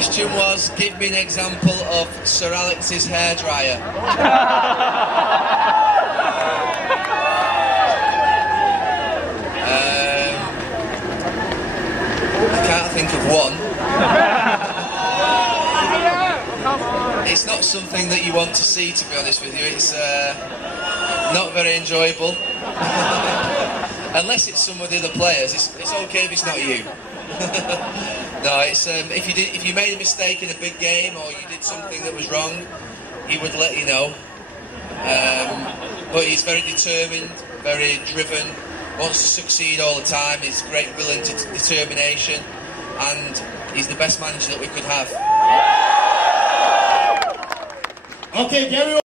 question was, give me an example of Sir Alex's hairdryer. I can't think of one. It's not something that you want to see, to be honest with you. It's not very enjoyable. Unless it's some of the other players. It's okay if it's not you. No, it's if you made a mistake in a big game or you did something that was wrong, he would let you know. But he's very determined, very driven, wants to succeed all the time. He's great will and determination, and he's the best manager that we could have. Okay, Gary.